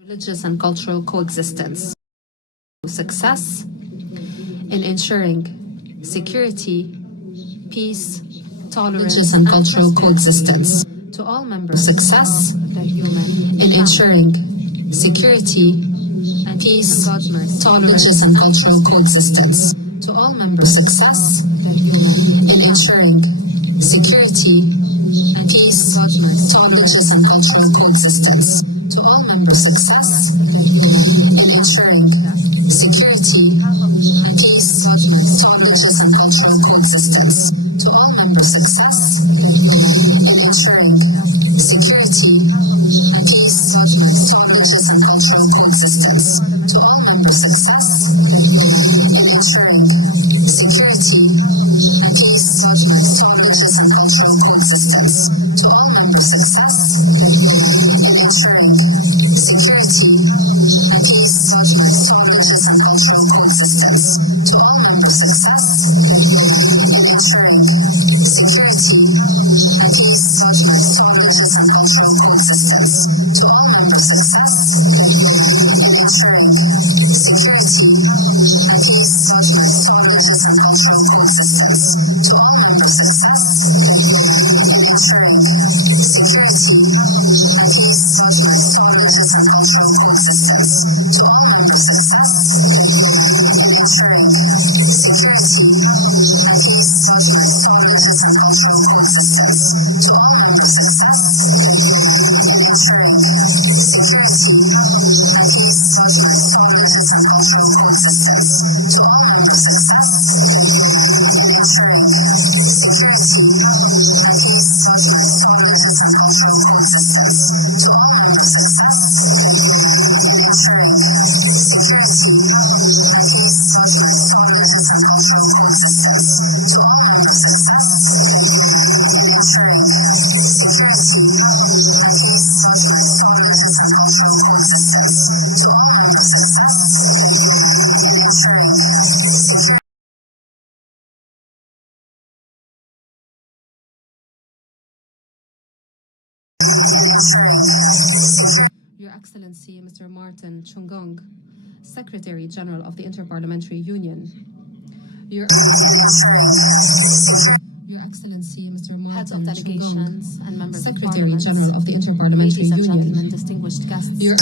religious and cultural coexistence, success in ensuring security, peace, tolerance, religious and cultural coexistence, to all members success of the human in ensuring security, and peace, God's mercy, religious and cultural coexistence, to all members success of the human in ensuring security, and peace, God's mercy, religious and cultural coexistence, to all members success of the human in ensuring security, peace, religious and cultural coexistence, to all members success in ensuring security, peace, religious and cultural coexistence, to all members success in ensuring security, peace, religious and cultural coexistence, to all members Your Excellency Mr. Martin Chungong, Secretary General of the Interparliamentary Union, Your Excellency Mr. Martin Heads of delegations and members of Secretary Parliament, General of the Interparliamentary ladies and Union, gentlemen, distinguished guests, Your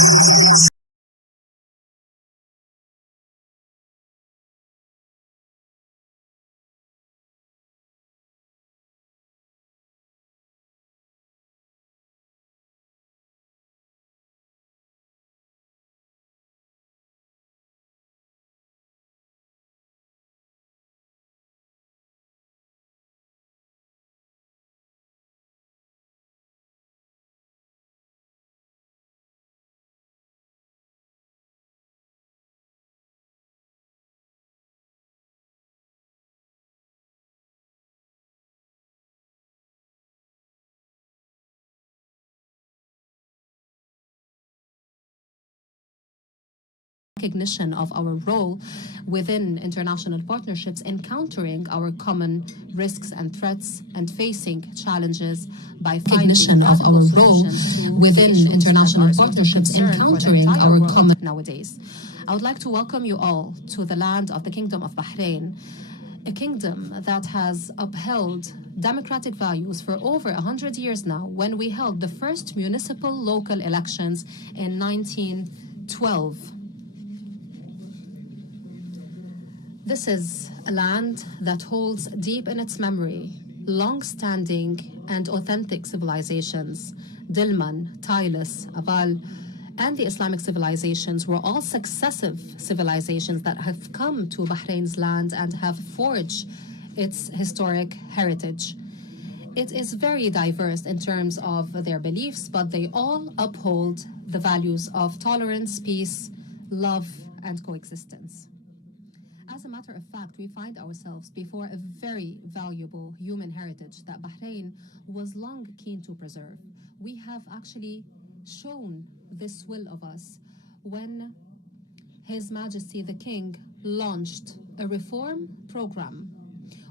recognition of our role within international partnerships in countering our common risks and threats and facing challenges by recognition of our role within international partnerships in countering our common nowadays. I would like to welcome you all to the land of the Kingdom of Bahrain, a kingdom that has upheld democratic values for over 100 years now, when we held the first municipal local elections in 1912. This is a land that holds deep in its memory long-standing and authentic civilizations. Dilman, Tailis, Aval, and the Islamic civilizations were all successive civilizations that have come to Bahrain's land and have forged its historic heritage. It is very diverse in terms of their beliefs, but they all uphold the values of tolerance, peace, love, and coexistence. As a matter of fact, we find ourselves before a very valuable human heritage that Bahrain was long keen to preserve. We have actually shown this will of us when His Majesty the King launched a reform program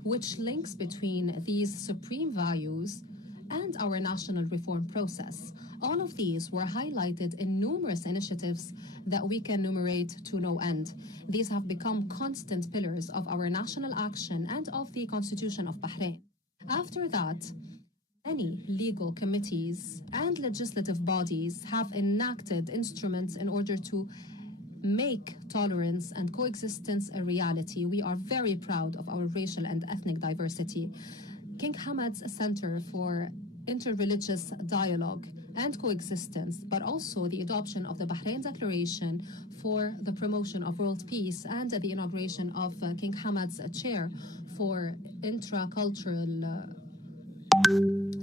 which links between these supreme values and our national reform process. All of these were highlighted in numerous initiatives that we can enumerate to no end. These have become constant pillars of our national action and of the Constitution of Bahrain. After that, many legal committees and legislative bodies have enacted instruments in order to make tolerance and coexistence a reality. We are very proud of our racial and ethnic diversity. King Hamad's Center for Interreligious Dialogue and Coexistence, but also the adoption of the Bahrain Declaration for the promotion of world peace and the inauguration of King Hamad's chair for intracultural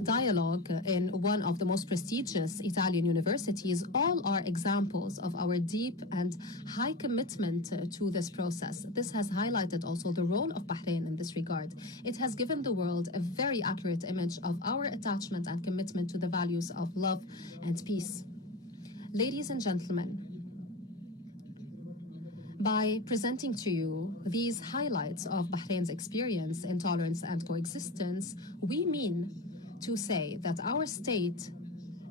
dialogue in one of the most prestigious Italian universities, all are examples of our deep and high commitment to this process. This has highlighted also the role of Bahrain in this regard. It has given the world a very accurate image of our attachment and commitment to the values of love and peace. Ladies and gentlemen, by presenting to you these highlights of Bahrain's experience in tolerance and coexistence, we mean to say that our state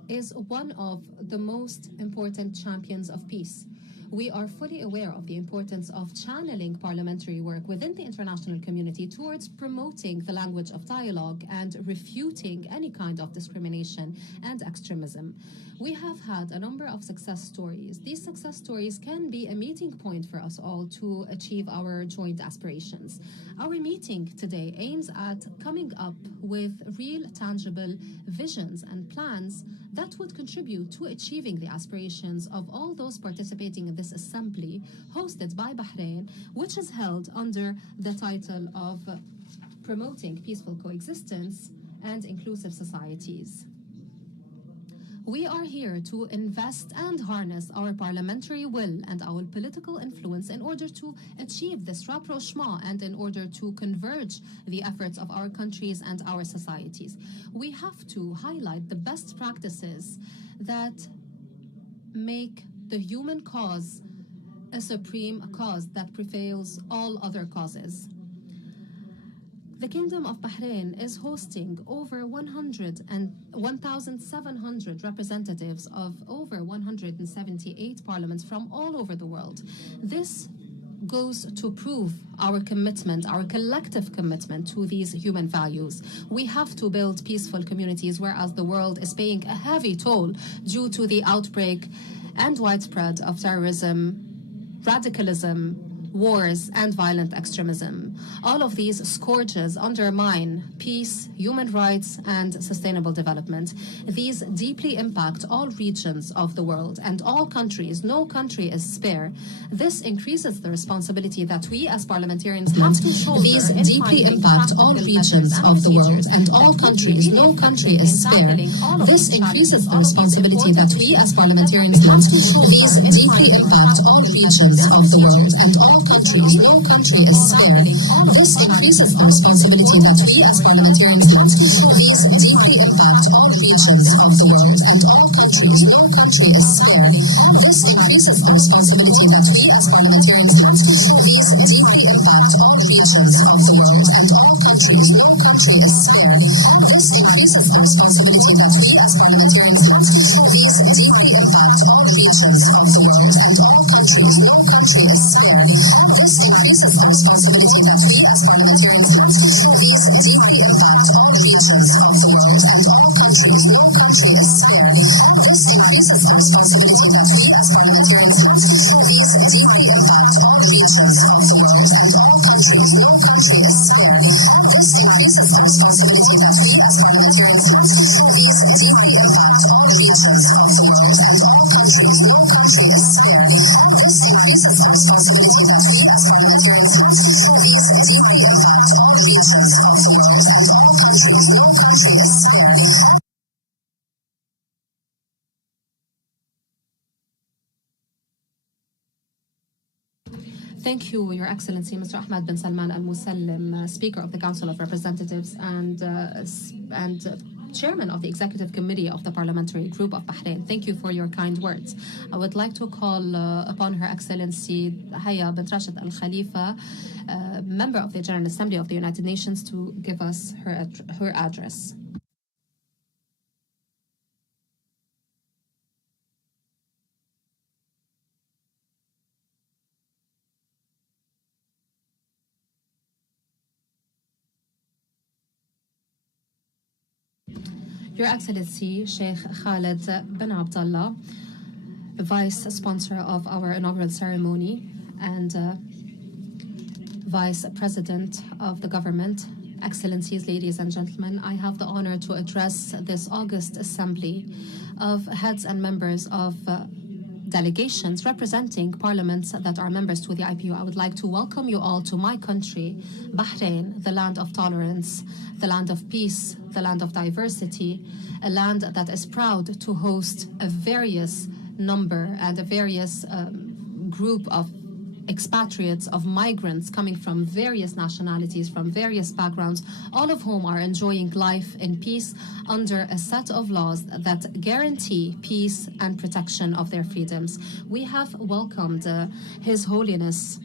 is one of the most important champions of peace. We are fully aware of the importance of channeling parliamentary work within the international community towards promoting the language of dialogue and refuting any kind of discrimination and extremism. We have had a number of success stories. These success stories can be a meeting point for us all to achieve our joint aspirations. Our meeting today aims at coming up with real, tangible visions and plans that would contribute to achieving the aspirations of all those participating in this assembly hosted by Bahrain, which is held under the title of Promoting Peaceful Coexistence and Inclusive Societies. We are here to invest and harness our parliamentary will and our political influence in order to achieve this rapprochement and in order to converge the efforts of our countries and our societies. We have to highlight the best practices that make the human cause a supreme cause that prevails all other causes. The Kingdom of Bahrain is hosting over 1,700 representatives of over 178 parliaments from all over the world. This goes to prove our commitment, our collective commitment to these human values. We have to build peaceful communities, whereas the world is paying a heavy toll due to the outbreak and widespread of terrorism, radicalism, wars, and violent extremism. All of these scourges undermine peace, human rights, and sustainable development. These deeply impact all regions of the world and all countries. No country is spare. This increases the responsibility that we as parliamentarians have to shoulder. These deeply impact all regions of the world and all countries. No country is spare. This increases the responsibility that we as parliamentarians have to shoulder. These deeply impact all regions of the world and all countries. No country is spare. This increases the responsibility that we as parliamentarians have to shoulder. These deeply impact all regions of the world and all countries. No country is spare. This increases the responsibility that we as parliamentarians have to shoulder. These deeply impact all regions of the world and all countries. No country is spare. This increases the responsibility that we as parliamentarians have to shoulder. These deeply impact all regions of the world and all countries. No country is spare. This increases the responsibility that we as parliamentarians have to shoulder. These deeply impact all regions of the world and all countries. No country is spare. This increases the responsibility that we as parliamentarians have to shoulder. These deeply impact all regions of the world and all countries. No country is spare. This increases the responsibility that we as parliamentarians have to shoulder. These deeply impact all regions of the world and all countries. No country is spare. This increases the responsibility that we as parliamentarians have to shoulder. These deeply impact all regions of the world and all countries. No country is spare. Thank you, Your Excellency, Mr. Ahmed bin Salman Al Musallim, Speaker of the Council of Representatives and Chairman of the Executive Committee of the Parliamentary Group of Bahrain. Thank you for your kind words. I would like to call upon Her Excellency Haya bint Rashid Al Khalifa, Member of the General Assembly of the United Nations, to give us her address. Your Excellency Sheikh Khaled bin Abdullah, Vice Sponsor of our inaugural ceremony and Vice President of the government, Excellencies, ladies and gentlemen, I have the honor to address this August assembly of heads and members of delegations representing parliaments that are members to the IPU. I would like to welcome you all to my country, Bahrain, the land of tolerance, the land of peace, the land of diversity, a land that is proud to host a various number and a various group of expatriates, of migrants coming from various nationalities, from various backgrounds, all of whom are enjoying life in peace under a set of laws that guarantee peace and protection of their freedoms. We have welcomed His Holiness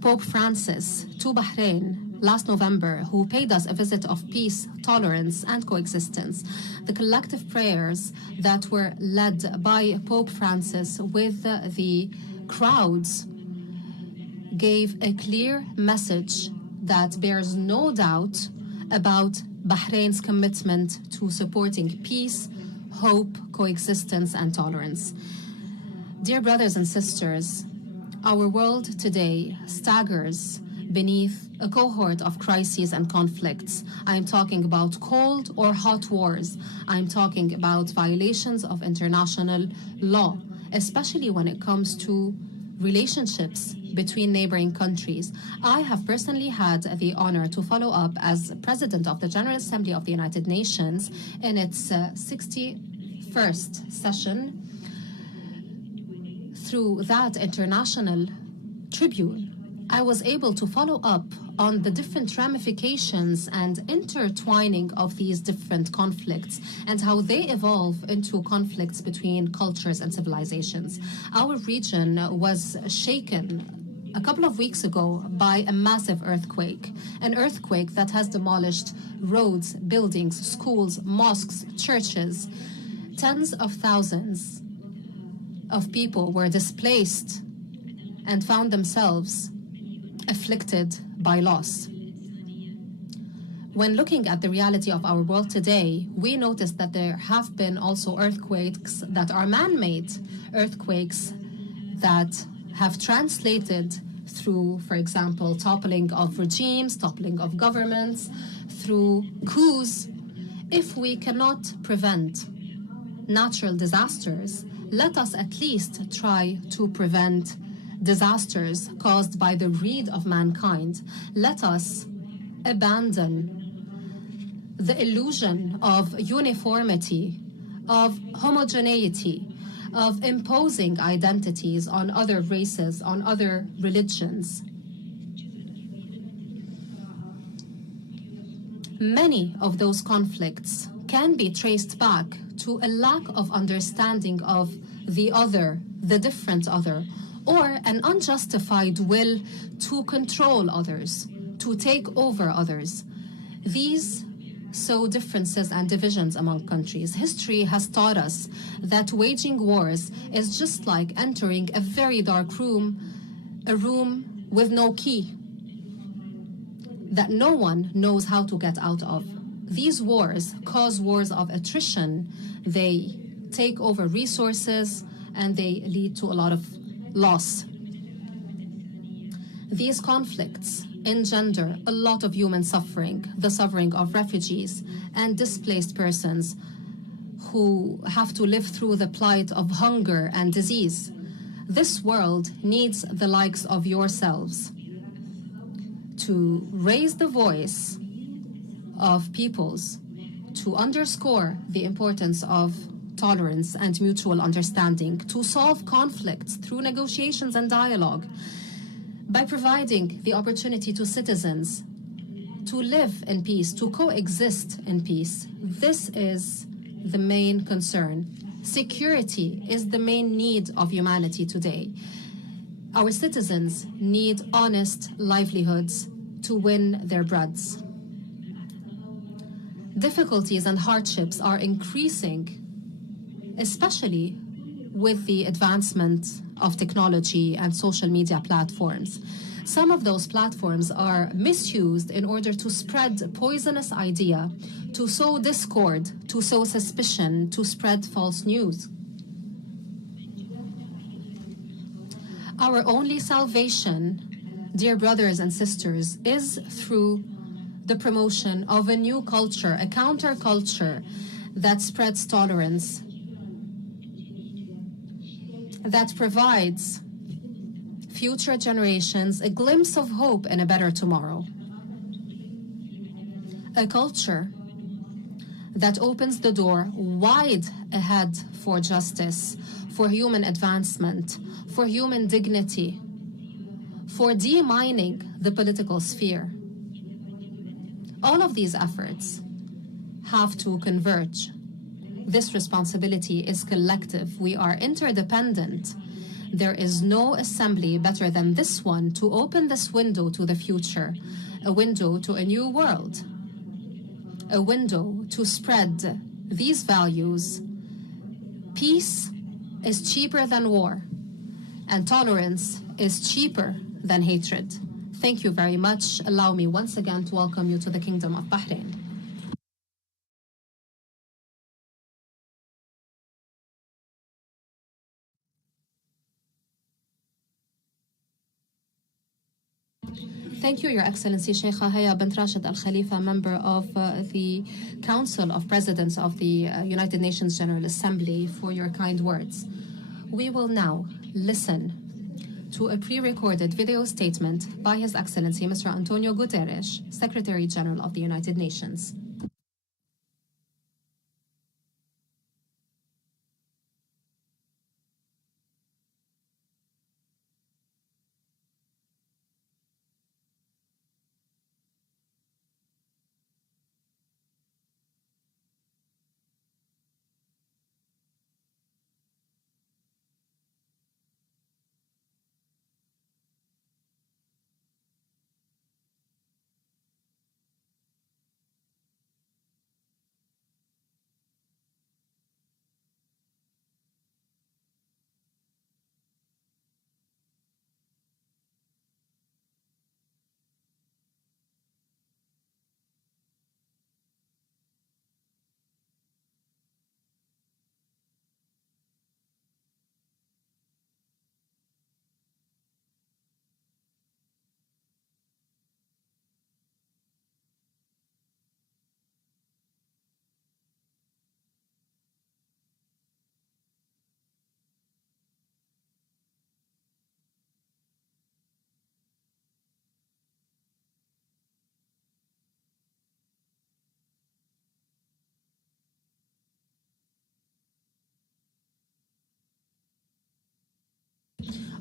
Pope Francis to Bahrain last November, who paid us a visit of peace, tolerance, and coexistence. The collective prayers that were led by Pope Francis with the crowds gave a clear message that bears no doubt about Bahrain's commitment to supporting peace, hope, coexistence, and tolerance. Dear brothers and sisters, our world today staggers beneath a cohort of crises and conflicts. I'm talking about cold or hot wars. I'm talking about violations of international law, especially when it comes to relationships between neighboring countries. I have personally had the honor to follow up as President of the General Assembly of the United Nations in its 61st session. Through that international tribune, I was able to follow up on the different ramifications and intertwining of these different conflicts and how they evolve into conflicts between cultures and civilizations. Our region was shaken a couple of weeks ago by a massive earthquake, an earthquake that has demolished roads, buildings, schools, mosques, churches. Tens of thousands of people were displaced and found themselves afflicted by loss. When looking at the reality of our world today, we notice that there have been also earthquakes that are man-made, earthquakes that have translated through, for example, toppling of regimes, toppling of governments, through coups. If we cannot prevent natural disasters, let us at least try to prevent disasters caused by the greed of mankind. Let us abandon the illusion of uniformity, of homogeneity, of imposing identities on other races, on other religions. Many of those conflicts can be traced back to a lack of understanding of the other, the different other, or an unjustified will to control others, to take over others. These sow differences and divisions among countries. History has taught us that waging wars is just like entering a very dark room, a room with no key, that no one knows how to get out of. These wars cause wars of attrition. They take over resources and they lead to a lot of loss. These conflicts engender a lot of human suffering, the suffering of refugees and displaced persons who have to live through the plight of hunger and disease. This world needs the likes of yourselves to raise the voice of peoples, to underscore the importance of tolerance and mutual understanding, to solve conflicts through negotiations and dialogue, by providing the opportunity to citizens to live in peace, to coexist in peace. This is the main concern. Security is the main need of humanity today. Our citizens need honest livelihoods to win their breads. Difficulties and hardships are increasing, especially with the advancement of technology and social media platforms. Some of those platforms are misused in order to spread a poisonous idea, to sow discord, to sow suspicion, to spread false news. Our only salvation, dear brothers and sisters, is through the promotion of a new culture, a counterculture that spreads tolerance, that provides future generations a glimpse of hope and a better tomorrow. A culture that opens the door wide ahead for justice, for human advancement, for human dignity, for demining the political sphere. All of these efforts have to converge. This responsibility is collective. We are interdependent. There is no assembly better than this one to open this window to the future, a window to a new world, a window to spread these values. Peace is cheaper than war, and tolerance is cheaper than hatred. Thank you very much. Allow me once again to welcome you to the Kingdom of Bahrain. Thank you, Your Excellency Sheikha Haya bint Rashid Al Khalifa, member of the Council of Presidents of the United Nations General Assembly, for your kind words. We will now listen to a pre-recorded video statement by His Excellency Mr. Antonio Guterres, Secretary General of the United Nations.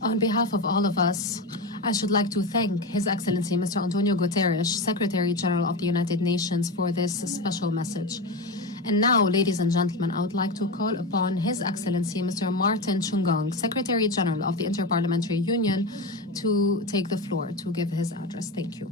On behalf of all of us, I should like to thank His Excellency Mr. Antonio Guterres, Secretary General of the United Nations, for this special message. And now, ladies and gentlemen, I would like to call upon His Excellency Mr. Martin Chungong, Secretary General of the Interparliamentary Union, to take the floor to give his address. Thank you.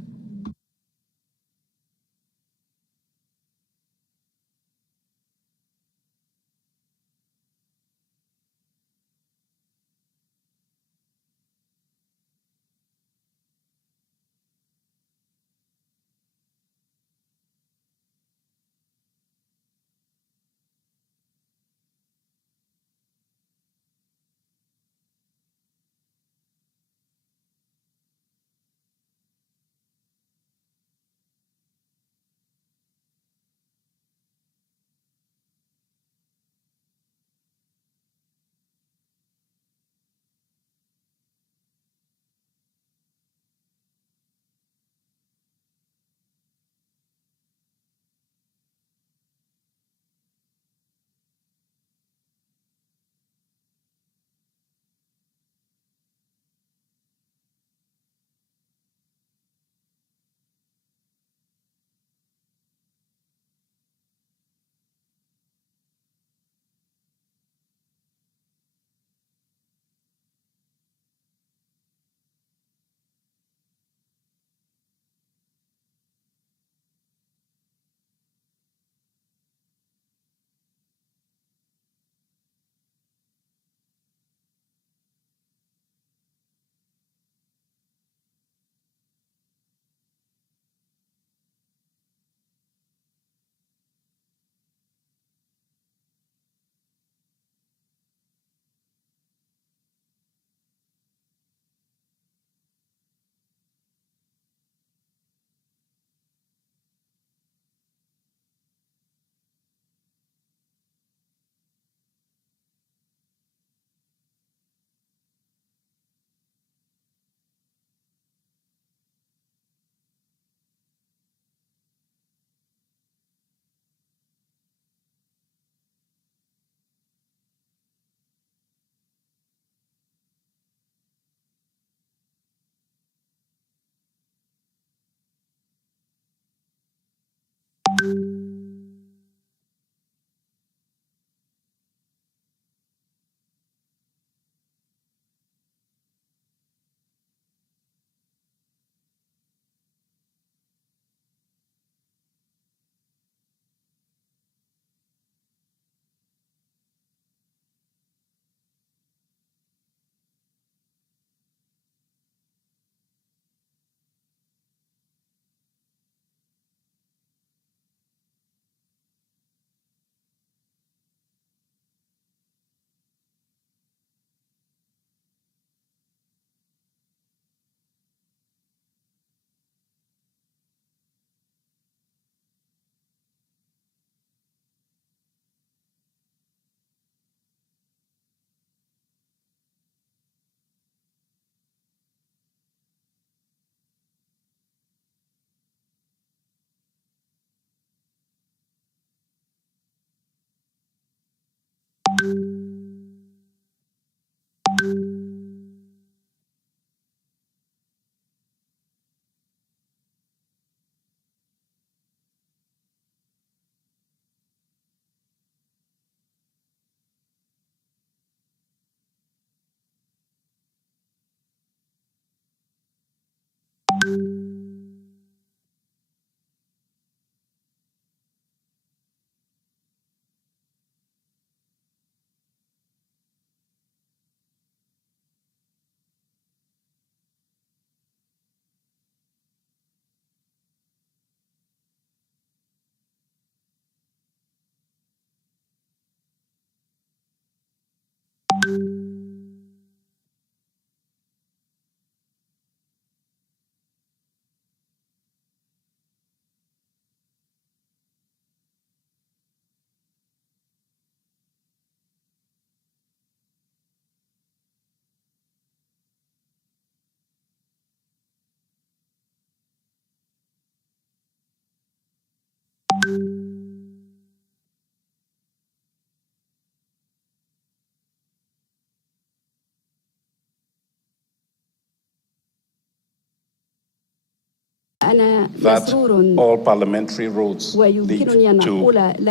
that all parliamentary roads lead to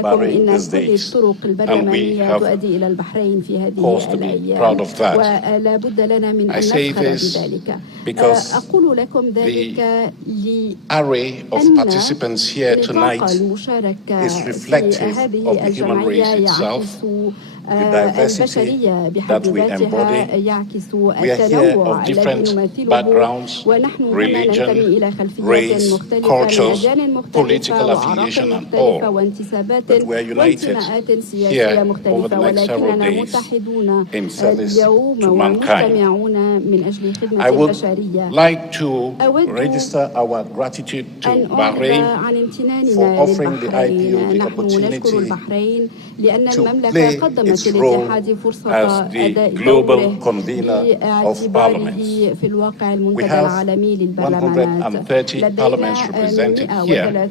Bahrain these days, and we have cause to be proud of that. I say this because the array of participants here tonight is reflective of the human race itself, the diversity that we embody. We are here of different backgrounds, religion, race, cultures, political affiliation, and all. But we are united here over the next several days in service to mankind. I would like to register our gratitude to Bahrain for offering the IPU the opportunity to play its role as the global convener of parliaments. We have 130 parliaments represented here.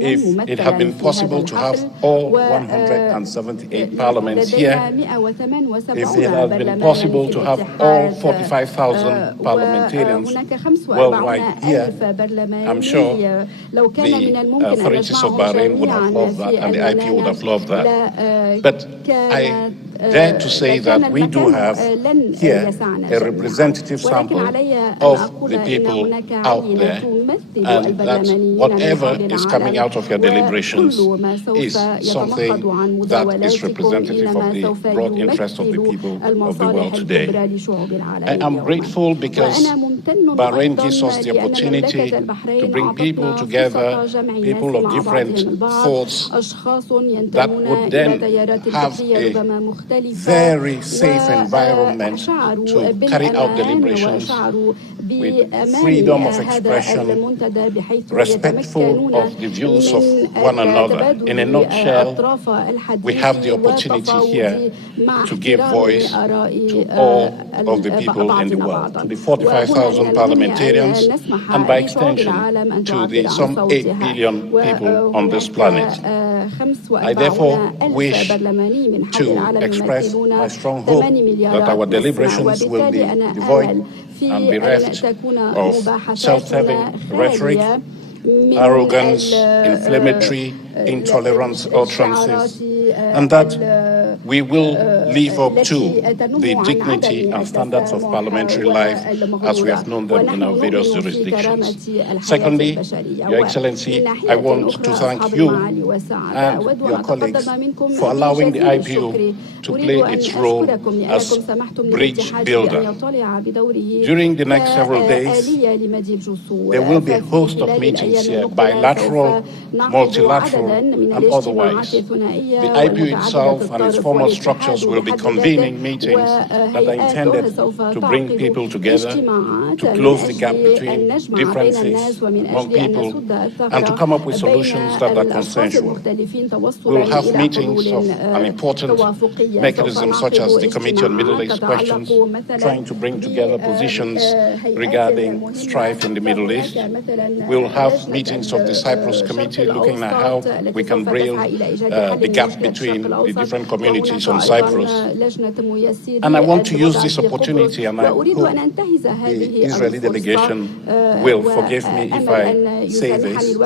If it had been possible to have all 178 parliaments here, if it had been possible to have all 45,000 parliamentarians worldwide here, I'm sure the authorities of Bahrain would have loved that and the IPU would have loved that. But I dare to say that we do have here a representative sample of the people out there, and that whatever is coming out of your deliberations is something that is representative of the broad interest of the people of the world today. I am grateful because Bahrain gives us the opportunity to bring people together, people of different thoughts, that would then have a very safe environment to carry out deliberations with freedom of expression, respectful of the views of one another. In a nutshell, we have the opportunity here to give voice to all of the people in the world, to the 45,000 parliamentarians, and by extension, to the some 8 billion people on this planet. I therefore wish to express my strong hope that our deliberations will be devoid and bereft of self-serving rhetoric, arrogance, inflammatory, intolerance utterances, and that we will live up to the dignity and standards of parliamentary life as we have known them in our various jurisdictions. Secondly, Your Excellency, I want to thank you and your colleagues for allowing the IPU to play its role as bridge builder. During the next several days, there will be a host of meetings here, bilateral, multilateral, and otherwise. The IPU itself and its formal structures will be convening meetings that are intended to bring people together, to close the gap between differences among people, and to come up with solutions that are consensual. We will have meetings of an important mechanism such as the Committee on Middle East Questions, trying to bring together positions regarding strife in the Middle East. We will have meetings of the Cyprus Committee looking at how we can bridge the gap between the different communities on Cyprus. And I want to use this opportunity, and I hope the Israeli delegation will forgive me if I say this.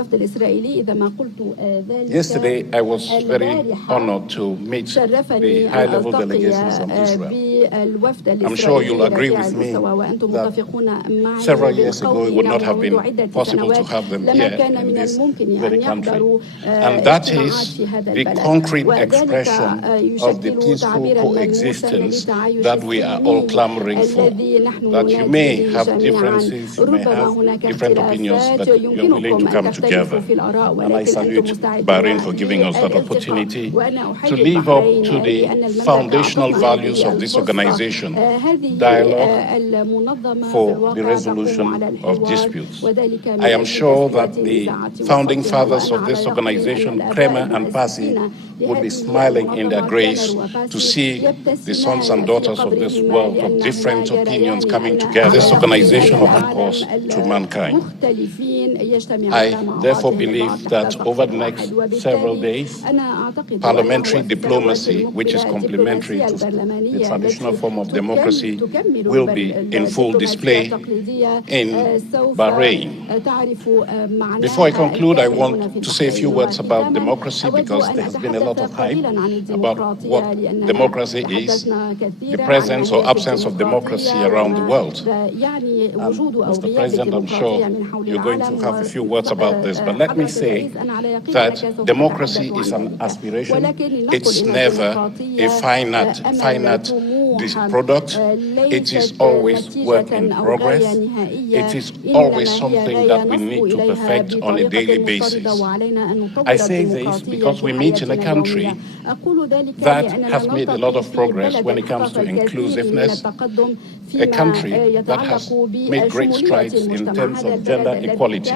Yesterday, I was very honored to meet the high-level delegations of Israel. I'm sure you'll agree with me that several years ago it would not have been possible to have them here in this very country. And that is the concrete expression of the peaceful coexistence that we are all clamoring for. That you may have differences, you may have different opinions, but you're willing to come together. And I salute Bahrain for giving us that opportunity to live up to the foundational values of this organization, dialogue for the resolution of disputes. I am sure that the founding fathers of this organization, Krema and Pasi, would be smiling in their graves to see the sons and daughters of this world of different opinions coming together. This organization of course to mankind. I therefore believe that over the next several days, parliamentary diplomacy, which is complementary to the traditional form of democracy, will be in full display in Bahrain. Before I conclude, I want to say a few words about democracy because there has been a lot of hype about what democracy is, the presence or absence of democracy around the world. Mr. President, I'm sure you're going to have a few words about this, but let me say that democracy is an aspiration. It's never a finite product. It is always work in progress. It is always something that we need to perfect on a daily basis. I say this because we meet in a country that has made a lot of progress when it comes to inclusiveness, a country that has made great strides in terms of gender equality.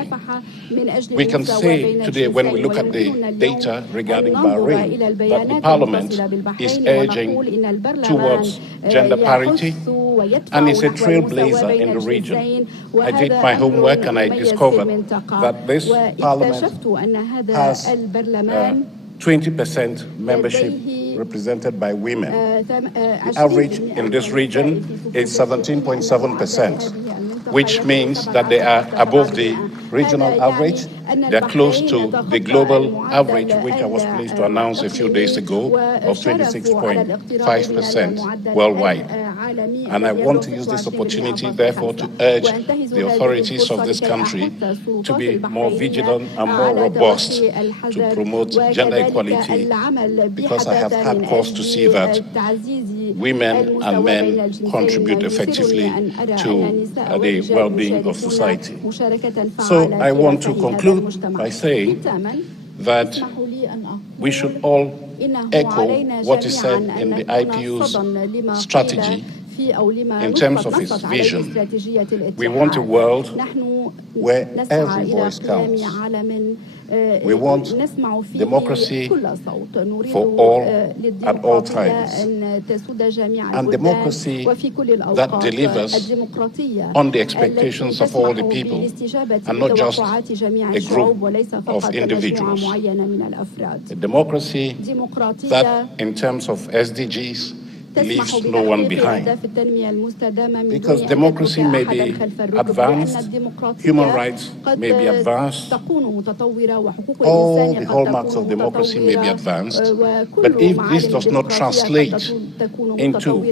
We can say today, when we look at the data regarding Bahrain, that the parliament is urging towards gender parity and is a trailblazer in the region. I did my homework and I discovered that this parliament has 20% membership represented by women. The average in this region is 17.7%, which means that they are above the regional average. They're close to the global average, which I was pleased to announce a few days ago, of 26.5% worldwide. And I want to use this opportunity, therefore, to urge the authorities of this country to be more vigilant and more robust to promote gender equality, because I have had cause to see that women and men contribute effectively to the well-being of society. So I want to conclude by saying that we should all echo what is said in the IPU's strategy in terms of its vision. We want a world where every voice counts. We want democracy for all at all times, and democracy that delivers on the expectations of all the people and not just a group of individuals. A democracy that, in terms of SDGs, leaves no one behind. Because democracy may be advanced, human rights may be advanced, all the hallmarks of democracy may be advanced, but if this does not translate into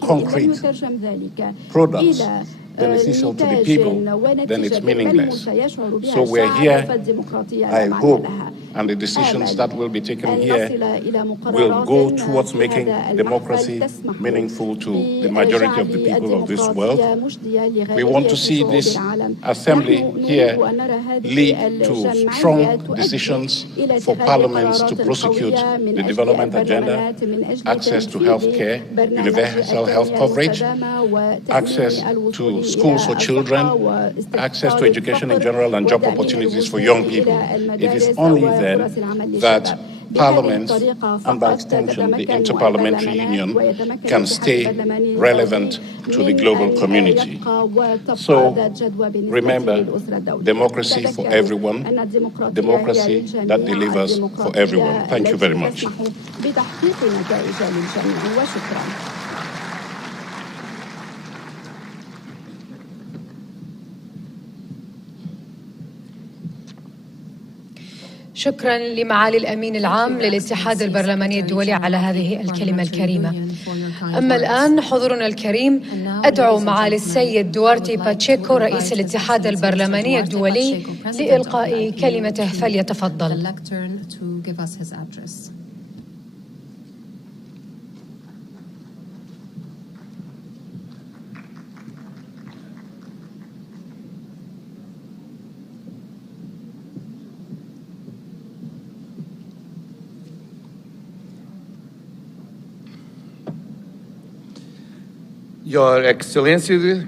concrete products beneficial to the people, then it's meaningless. So we're here, I hope, and the decisions that will be taken here will go towards making democracy meaningful to the majority of the people of this world. We want to see this assembly here lead to strong decisions for parliaments to prosecute the development agenda, access to health care, universal health coverage, access to schools for children, access to education in general, and job opportunities for young people. It is only then that Parliament, and by extension the Interparliamentary Union, can stay relevant to the global community. So remember, democracy for everyone, democracy that delivers for everyone. Thank you very much. شكرا لمعالي الأمين العام للاتحاد البرلماني الدولي على هذه الكلمة الكريمة. أما الآن حضورنا الكريم، أدعو معالي السيد دوارتي باتشيكو رئيس الاتحاد البرلماني الدولي لإلقاء كلمته، فليتفضل. Your Excellency,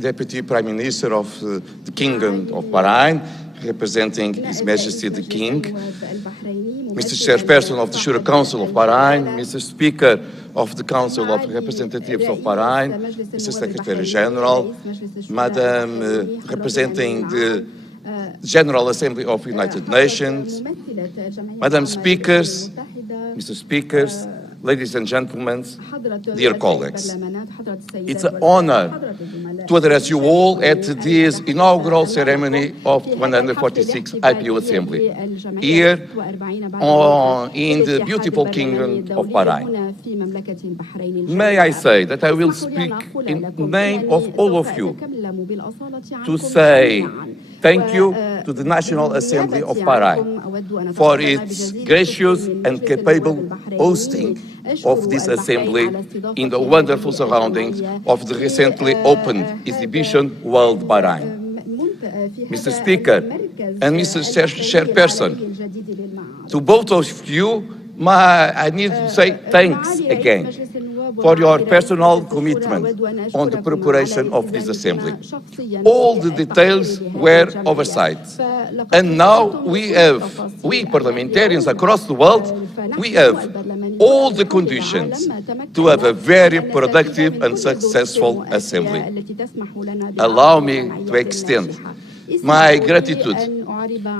Deputy Prime Minister of the Kingdom of Bahrain, representing His Majesty the King, Mr. Chairperson of the Shura Council of Bahrain, Mr. Speaker of the Council of Representatives of Bahrain, Mr. Secretary General, Madam representing the General Assembly of United Nations, Madam Speakers, Mr. Speakers, ladies and gentlemen, dear colleagues, it's an honor to address you all at this inaugural ceremony of 146th IPU Assembly here in the beautiful Kingdom of Bahrain. May I say that I will speak in the name of all of you to say thank you to the National Assembly of Bahrain for its gracious and capable hosting of this assembly in the wonderful surroundings of the recently opened exhibition World Bahrain. Mr. Speaker and Mr. Chairperson, to both of you, I need to say thanks again for your personal commitment on the preparation of this assembly. All the details were oversight. And now we parliamentarians across the world, we have all the conditions to have a very productive and successful assembly. Allow me to extend my gratitude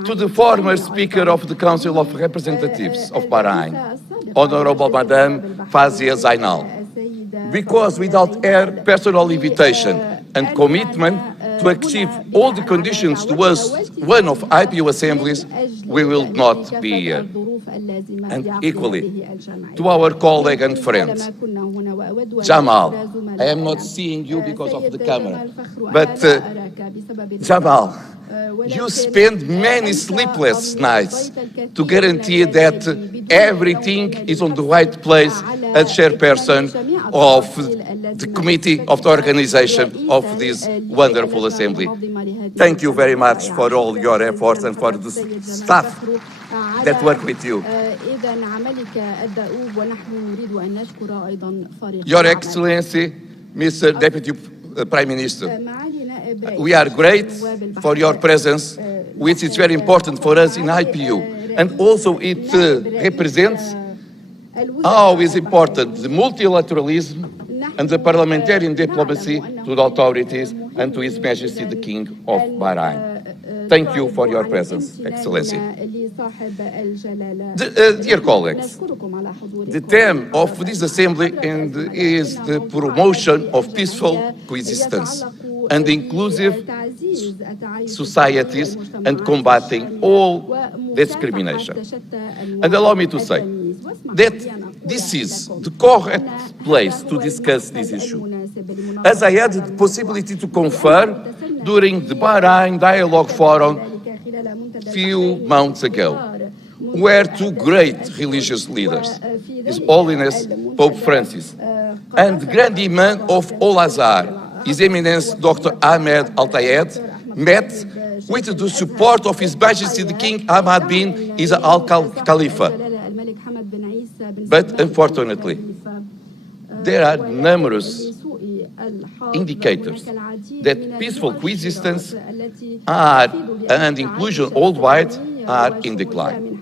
to the former Speaker of the Council of Representatives of Bahrain, Honorable Madame Fazia Zainal, because without her personal invitation and commitment to achieve all the conditions to host one of IPU assemblies, we will not be here. And equally, to our colleague and friend, Jamal, I am not seeing you because of the camera, but Jamal, you spend many sleepless nights to guarantee that everything is on the right place as chairperson of the committee of the organization of this wonderful assembly. Thank you very much for all your efforts and for the staff that work with you. Your Excellency, Mr. Deputy Prime Minister, we are great for your presence, which is very important for us in IPU. And also it represents how is important the multilateralism and the parliamentarian diplomacy to the authorities and to His Majesty the King of Bahrain. Thank you for your presence, Excellency. Dear colleagues, the theme of this assembly is the promotion of peaceful coexistence and inclusive societies and combating all discrimination. And allow me to say that this is the correct place to discuss this issue, as I had the possibility to confer during the Bahrain Dialogue Forum a few months ago, where two great religious leaders, His Holiness Pope Francis and the Grand Imam of Al-Azhar, His Eminence Dr. Ahmed Al-Tayed, met with the support of His Majesty the King Ahmad bin Isa Al-Khalifa. But unfortunately, there are numerous indicators that peaceful coexistence and inclusion worldwide are in decline,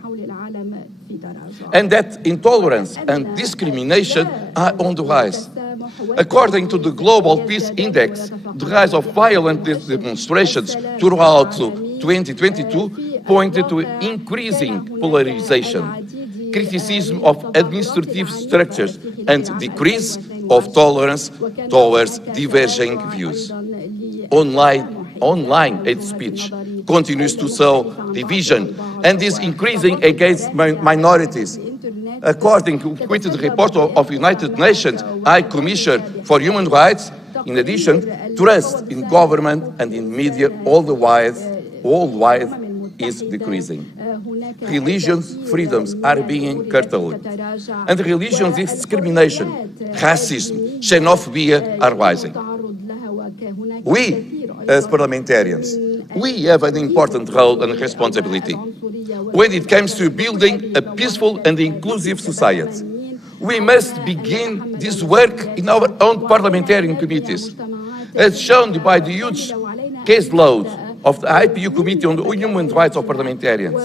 and that intolerance and discrimination are on the rise. According to the Global Peace Index, the rise of violent demonstrations throughout 2022 pointed to increasing polarization, criticism of administrative structures, and decrease of tolerance towards diverging views. Online hate speech continues to sow division and is increasing against minorities. According to the report of United Nations High Commissioner for Human Rights, in addition, trust in government and in media worldwide is decreasing. Religious freedoms are being curtailed, and religious discrimination, racism, xenophobia are rising. We, as parliamentarians, we have an important role and responsibility when it comes to building a peaceful and inclusive society. We must begin this work in our own parliamentary committees. As shown by the huge caseload of the IPU Committee on the Human Rights of Parliamentarians,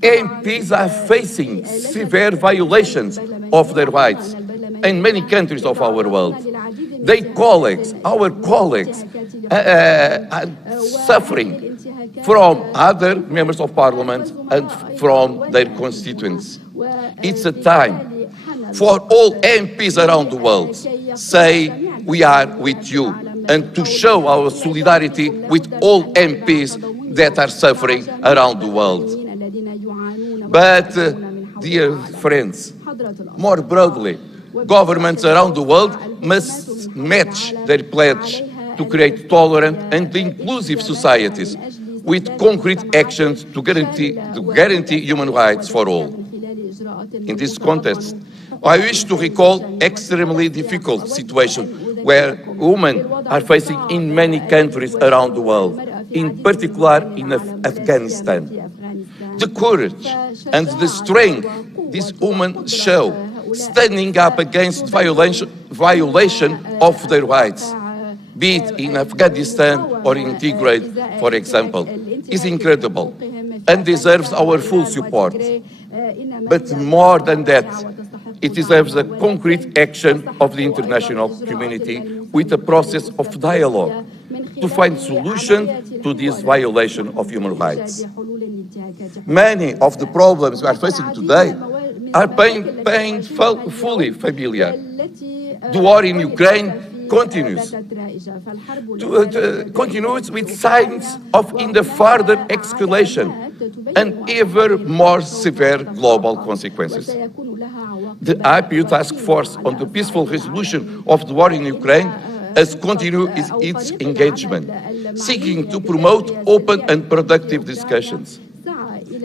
MPs are facing severe violations of their rights in many countries of our world. Our colleagues, are suffering from other members of parliament and from their constituents. It's a time for all MPs around the world say we are with you, and to show our solidarity with all MPs that are suffering around the world. But, dear friends, more broadly, governments around the world must match their pledge to create tolerant and inclusive societies with concrete actions to guarantee human rights for all. In this context, I wish to recall extremely difficult situation where women are facing in many countries around the world, in particular in Afghanistan. The courage and the strength these women show, standing up against violation of their rights, be it in Afghanistan or in Tigray, for example, is incredible and deserves our full support. But more than that, it deserves a concrete action of the international community with a process of dialogue to find solution to this violation of human rights. Many of the problems we are facing today are painfully familiar. The war in Ukraine continues with signs of the further escalation and ever more severe global consequences. The IPU Task Force on the Peaceful Resolution of the War in Ukraine has continued its engagement, seeking to promote open and productive discussions.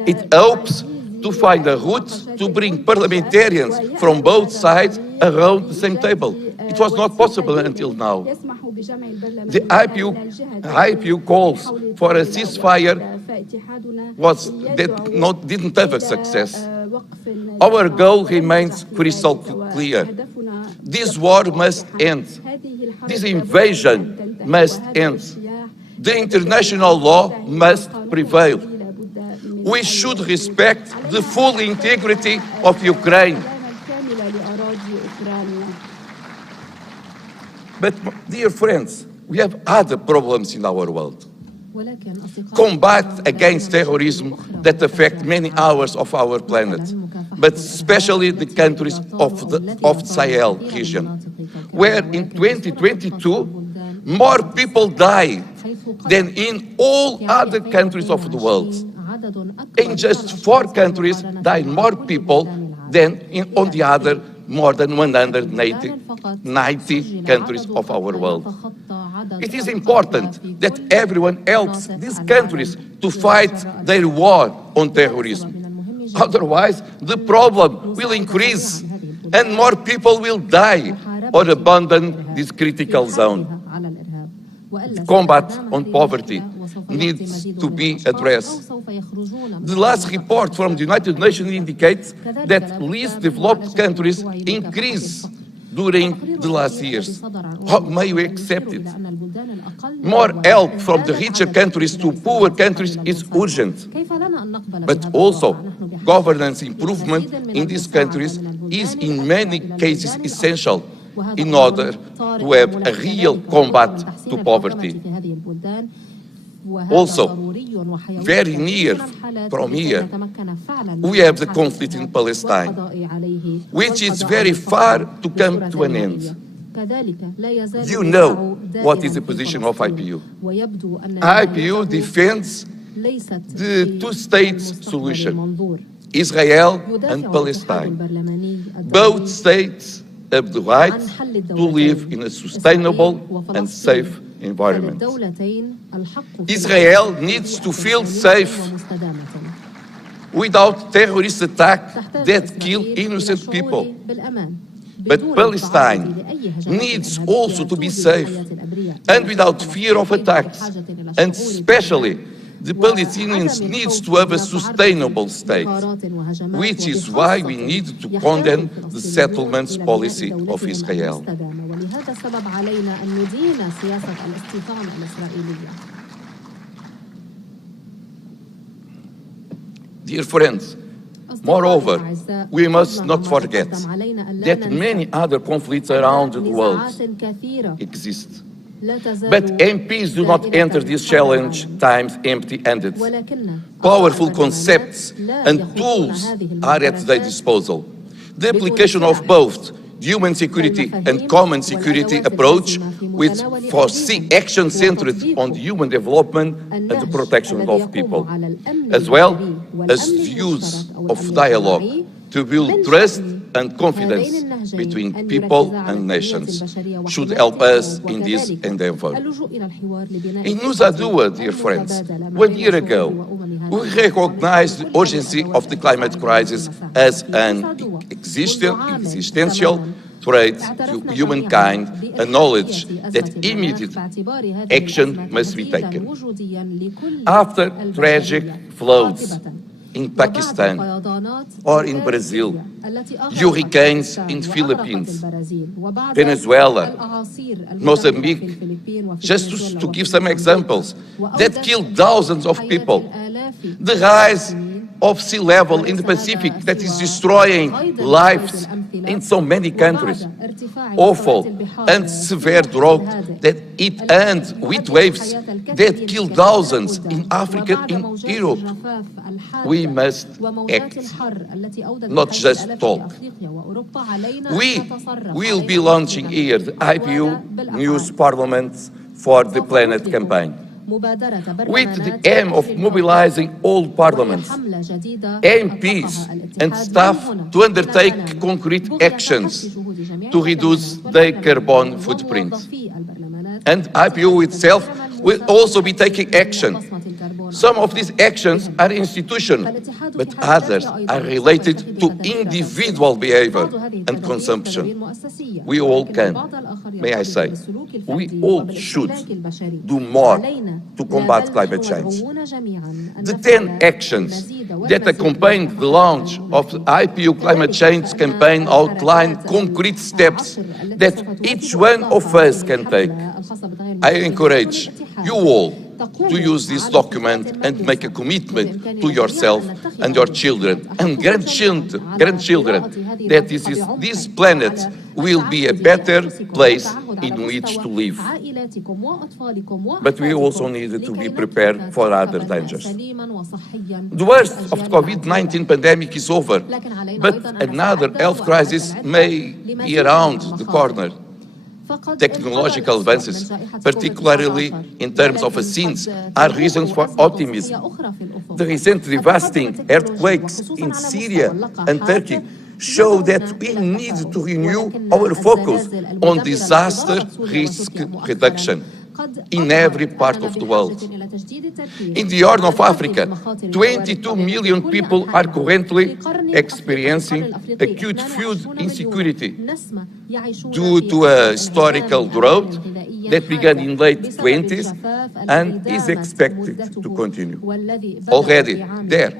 It hopes to find a route to bring parliamentarians from both sides around the same table. It was not possible until now. The IPU calls for a ceasefire didn't have a success. Our goal remains crystal clear. This war must end. This invasion must end. The international law must prevail. We should respect the full integrity of Ukraine. But, dear friends, we have other problems in our world. Combat against terrorism that affect many hours of our planet, but especially the countries of the Sahel region, where in 2022, more people died than in all other countries of the world. In just 4 countries died more people than on the other more than 190 countries of our world. It is important that everyone helps these countries to fight their war on terrorism. Otherwise, the problem will increase and more people will die or abandon this critical zone. Combat on poverty needs to be addressed. The last report from the United Nations indicates that least developed countries increased during the last years. How may we accept it? More help from the richer countries to poor countries is urgent. But also, governance improvement in these countries is in many cases essential in order to have a real combat to poverty. Also, very near from here, we have the conflict in Palestine, which is very far to come to an end. You know what is the position of IPU. IPU defends the two-state solution, Israel and Palestine. Both states have the right to live in a sustainable and safe environment. Israel needs to feel safe without terrorist attacks that kill innocent people. But Palestine needs also to be safe and without fear of attacks, and especially the Palestinians need to have a sustainable state, which is why we need to condemn the settlements policy of Israel. Dear friends, moreover, we must not forget that many other conflicts around the world exist. But MPs do not enter this challenge times empty-handed. Powerful concepts and tools are at their disposal. The application of both human security and common security approach with foresee action centered on human development and the protection of people, as well as the use of dialogue to build trust and confidence between people and nations should help us in this endeavor. In Nusa Dua, dear friends, 1 year ago, we recognized the urgency of the climate crisis as an existential threat to humankind, and knowledge that immediate action must be taken. After tragic floods in Pakistan or in Brazil, hurricanes in Philippines, Venezuela, Mozambique, just to give some examples, that killed thousands of people. The rise of sea level in the Pacific that is destroying lives in so many countries. Awful and severe drought that it ends with waves that kill thousands in Africa, in Europe. We must act, not just talk. We will be launching here the IPU News Parliament for the Planet campaign, with the aim of mobilizing all parliaments, MPs and staff to undertake concrete actions to reduce their carbon footprint. And IPU itself will also be taking action. Some of these actions are institutional, but others are related to individual behavior and consumption. We all can, may I say, we all should do more to combat climate change. The 10 actions that accompanied the launch of the IPU climate change campaign outline concrete steps that each one of us can take. I encourage you all to use this document and make a commitment to yourself and your children and grandchildren that this planet will be a better place in which to live. But we also need to be prepared for other dangers. The worst of the COVID-19 pandemic is over, but another health crisis may be around the corner. Technological advances, particularly in terms of vaccines, are reasons for optimism. The recent devastating earthquakes in Syria and Turkey show that we need to renew our focus on disaster risk reduction in every part of the world. In the Horn of Africa, 22 million people are currently experiencing acute food insecurity due to a historical drought that began in late 20s and is expected to continue. Already there,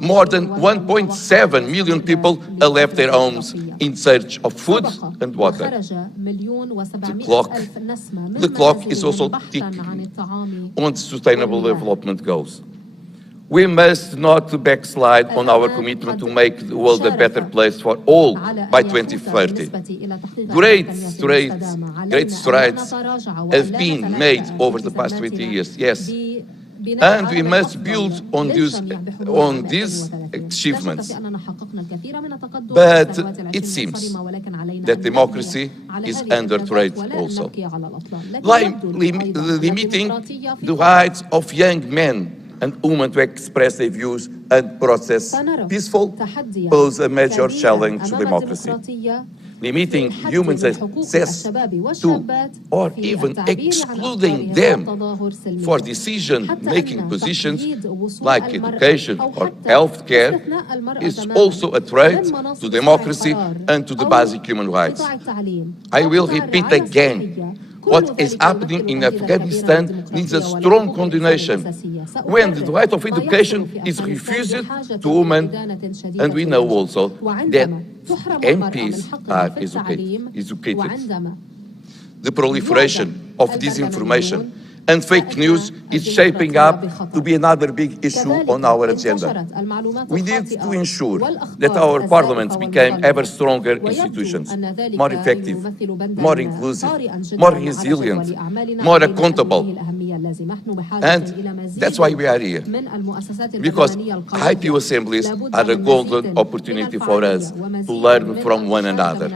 more than 1.7 million people have left their homes in search of food and water. The clock is also ticking on sustainable development goals. We must not backslide on our commitment to make the world a better place for all by 2030. Great strides have been made over the past 20 years, yes, and we must build on these achievements. But it seems that democracy is under threat also. Limiting the rights of young men and women to express their views and process peaceful تحدياً pose a major ثانياً challenge to أمام democracy. الديمقراطية Limiting humans' لحقوق access الشباب to والشابات or في even التعبير عن excluding أفكارهم them والتظاهر سلمياً. for حتى decision-making أن positions تقييد وصول like المرأة education أو or حتى healthcare استثناء المرأة is تماماً also a threat من to مناصب democracy القرار and to the أو basic human rights. قطاع التعليم I will وقطاع repeat الرعاية again, الصحية. كل what is ذلك happening يمثل in تهديداً كبيراً Afghanistan needs a للديمقراطية strong ولحقوق الإنسان condemnation. الأساسية. When the right of ما يحصل education في is أفغانستان refused بحاجة to women, إدانة شديدة and we know الوجه. also that وعندما تحرم المرأة من MPs حقها are في التعليم educated. وعندما The proliferation of disinformation and fake news is shaping up to be another big issue on our agenda. We need to ensure that our parliaments become ever stronger institutions, more effective, more inclusive, more resilient, more accountable. And that's why we are here. Because IPU assemblies are a golden opportunity for us to learn from one another,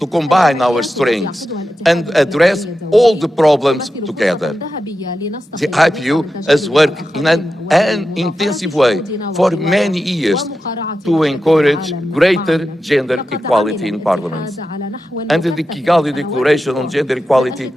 to combine our strengths and address all the problems together. The IPU has worked in an intensive way for many years to encourage greater gender equality in parliaments. Under the Kigali Declaration on Gender Equality,